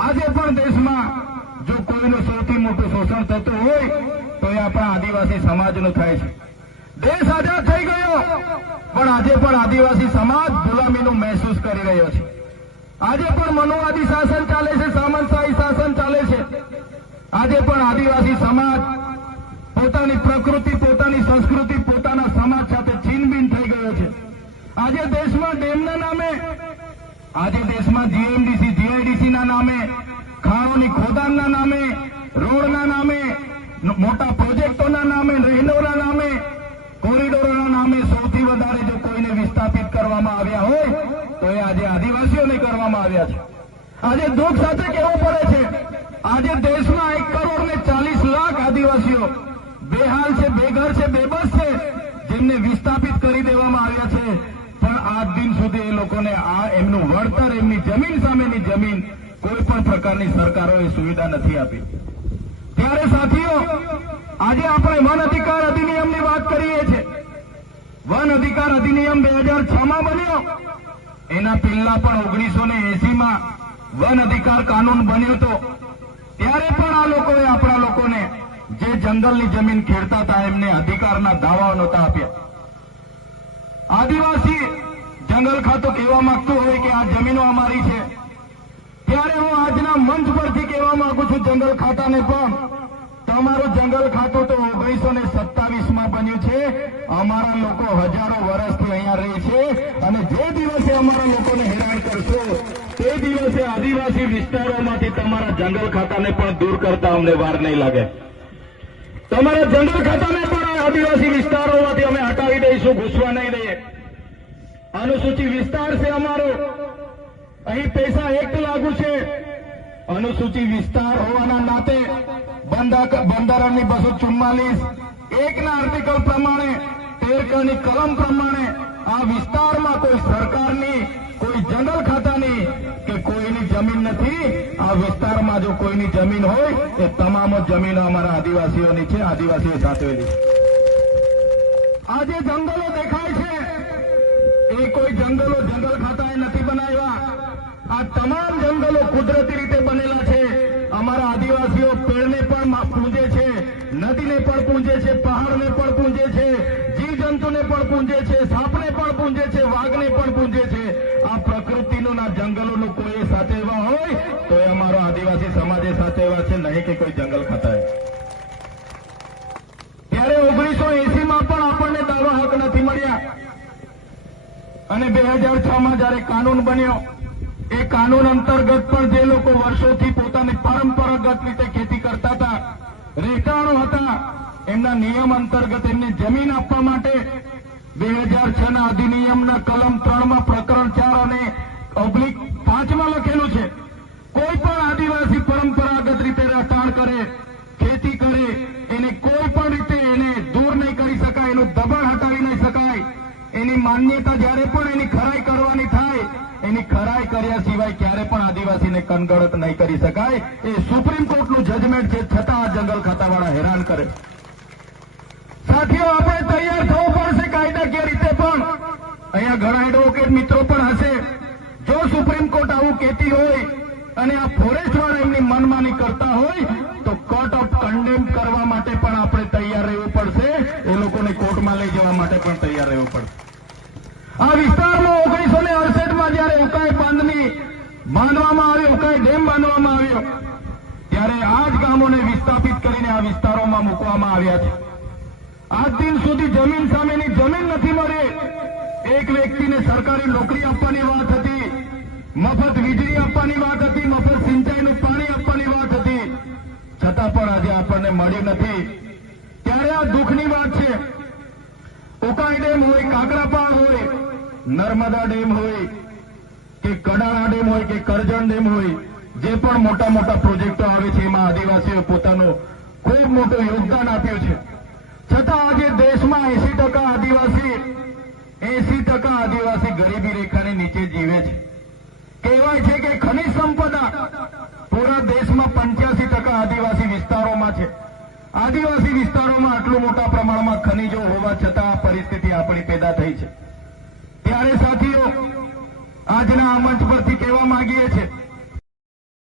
આજે પણ દેશમાં જો કોઈનું સૌથી મોટું શોષણ થતું હોય તો એ આપણા આદિવાસી સમાજનું થાય છે. દેશ આઝાદ થઈ ગયો પણ આજે પણ આદિવાસી સમાજ ગુલામીનું મહેસૂસ કરી રહ્યો છે. આજે પણ મનુવાદી શાસન ચાલે છે, સામંતશાહી શાસન ચાલે છે. આજે પણ આદિવાસી સમાજ પોતાની પ્રકૃતિ, પોતાની સંસ્કૃતિ, પોતાના સમાજ સાથે છીનબીન થઈ ગયો છે. આજે દેશમાં ડેમના નામે, આજે દેશમાં જીએમડીસી, જીઆઈડીસીના નામે, ખાણોની ખોદાણના નામે, રોડના નામે, મોટા પ્રોજેક્ટોના નામે, રહેણોના નામે, કોરિડોરોના નામે સૌથી વધારે જો કોઈને વિસ્થાપિત કરવામાં આવ્યા હોય તો એ આજે આદિવાસીઓને કરવામાં આવ્યા છે. આજે દુઃખ સાથે કહેવું પડે છે, આજે દેશમાં 1,40,00,000 આદિવાસીઓ બેહાલ છે, બેઘર છે, બેબસ છે, જેમને વિસ્થાપિત કરી દેવામાં આવ્યા છે. પણ આજ દિન સુધી એ લોકોને એમનું વળતર, એમની જમીન સામેની જમીન કોઈ પણ પ્રકારની સરકારોએ સુવિધા નથી આપી. ત્યારે સાથીઓ, આજે આપણે વન અધિકાર અધિનિયમની વાત કરીએ છીએ. વન અધિકાર અધિનિયમ 2006માં બન્યો. એના પહેલા પણ 1980માં વન અધિકાર કાનૂન બન્યો હતો. ત્યારે પણ આ લોકોએ, આપણા લોકોને જે જંગલની જમીન ખેડતા હતા એમને અધિકારના દાવાઓ નહોતા આપ્યા. આદિવાસી જંગલ ખાતું કહેવા માંગતું હોય કે આ જમીનો અમારી છે, ત્યારે હું આજના મંચ પરથી કહેવા માંગુ છું જંગલ ખાતાને પણ, તમારું જંગલ ખાતું તો 1927માં બન્યું છે. અમારા લોકો હજારો વર્ષથી અહીંયા રહે છે અને જે દિવસે અમારા લોકોને હેરાન કરશો તે દિવસે આદિવાસી વિસ્તારોમાંથી તમારા જંગલ ખાતાને પણ દૂર કરતા અમને વાર નહીં લાગે. તમારા જંગલ ખાતાને પણ આદિવાસી વિસ્તારોમાંથી અમે હટાવી દઈશું, ઘૂસવા નહીં દઈએ. અનુસૂચિત વિસ્તાર છે અમારો, અહીં પૈસા એક્ટ લાગુ છે. અનુસૂચિત વિસ્તાર હોવાના નાતે બંધારણની 244(1) ના આર્ટિકલ પ્રમાણે, 13 ની કલમ પ્રમાણે આ વિસ્તારમાં કોઈ સરકારની, કોઈ જંગલ ખાતાની કે કોઈની જમીન નથી. આ વિસ્તારમાં જો કોઈની જમીન હોય એ તમામ જમીનો અમારા આદિવાસીઓની છે, આદિવાસીઓ સાચવેલી. આજે જંગલો દેખાય છે એ કોઈ જંગલો જંગલ ખાતાએ નથી બનાવ્યા. આ તમામ જંગલો કુદરતી રીતે બનેલા છે. અમારા આદિવાસીઓ પેડને પણ પૂજે છે, નદીને પણ પૂજે છે, પહાડને પણ પૂજે છે, જીવજંતુને પણ પૂજે છે, સાપને પણ પૂજે છે, વાઘને પણ પૂજે છે. આ પ્રકૃતિનું ના જંગલોનું કોઈ સાચવવા હોય તો એ અમારો આદિવાસી સમાજે સાચવવા છે, નહીં કે કોઈ જંગલ ખાતાએ. ત્યારે 1980માં પણ આપણને દાવા હક નથી મળ્યા અને 2006માં જયારે કાનૂન બન્યો, એ કાનૂન અંતર્ગત પણ જે લોકો વર્ષોથી પોતાની પરંપરાગત રીતે ખેતી કરતા હતા, રહેઠાણો હતા, એમના નિયમ અંતર્ગત એમને જમીન આપવા માટે 2006ના અધિનિયમના કલમ 3માં પ્રકરણ 4 અને /5માં લખેલું છે, કોઈ પણ આદિવાસી પરંપરાગત રીતે રહેઠાણ કરે, ખેતી કરે, એને કોઈ પણ રીતે એને દૂર નહીં કરી શકાય, એનું દબાણ હટાવી નહીં શકાય. એની માન્યતા જ્યારે પણ એની ખરાઈ કરવાની થાય, એની ખરાઈ કર્યા સિવાય ક્યારે પણ આદિવાસીને કનગડત નહીં કરી શકાય. એ સુપ્રીમ કોર્ટનું જજમેન્ટ છે, છતાં આ જંગલ ખાતાવાળા હેરાન કરે. સાથીઓ, આપણે તૈયાર થવું પડશે કાયદાકીય રીતે પણ. અહીંયા ઘણા એડવોકેટ મિત્રો પણ હશે. જો સુપ્રીમ કોર્ટ આવું કહેતી હોય અને આ ફોરેસ્ટ વાળા એમની મનમાની કરતા હોય તો કોર્ટ ઓફ કન્ડેમ કરવા માટે પણ આપણે તૈયાર રહેવું પડશે. એ લોકોને કોર્ટમાં લઈ જવા માટે પણ તૈયાર રહેવું પડશે. આ વિસ્તારમાં 1968માં જયારે ઉકાઈ બાંધની બાંધવામાં આવ્યો, ઉકાઈ ડેમ બાંધવામાં આવ્યો, ત્યારે આ જ ગામોને વિસ્થાપિત કરીને આ વિસ્તારોમાં મૂકવામાં આવ્યા છે. આજ દિન સુધી જમીન સામેની જમીન નથી મળી. એક વ્યક્તિને સરકારી નોકરી આપવાની વાત હતી, મફત વીજળી આપવાની વાત હતી, મફત સિંચાઈનું પાણી આપવાની વાત હતી, છતાં પણ આજે આપણને મળ્યું નથી. ત્યારે આ દુઃખની વાત છે. ઉકાઈ ડેમ હોય, કાકરાપાળ હોય, નર્મદા ડેમ હોય કે કડાણા ડેમ હોય કે કરજણ ડેમ હોય, જે પણ મોટા મોટા પ્રોજેક્ટો આવે છે એમાં આદિવાસીઓ પોતાનું ખૂબ મોટું યોગદાન આપ્યું છે. છતાં આજે દેશમાં 80% આદિવાસી ગરીબી રેખાની નીચે જીવે છે. કહેવાય છે કે ખનિજ સંપદા પૂરા દેશમાં 85% આદિવાસી વિસ્તારોમાં છે. આદિવાસી વિસ્તારોમાં આટલું મોટા પ્રમાણમાં ખનિજો હોવા છતાં આ પરિસ્થિતિ આપણી પેદા થઈ છે. ત્યારે સાથીઓ, આજના આ મંચ પરથી કહેવા માંગીએ છીએ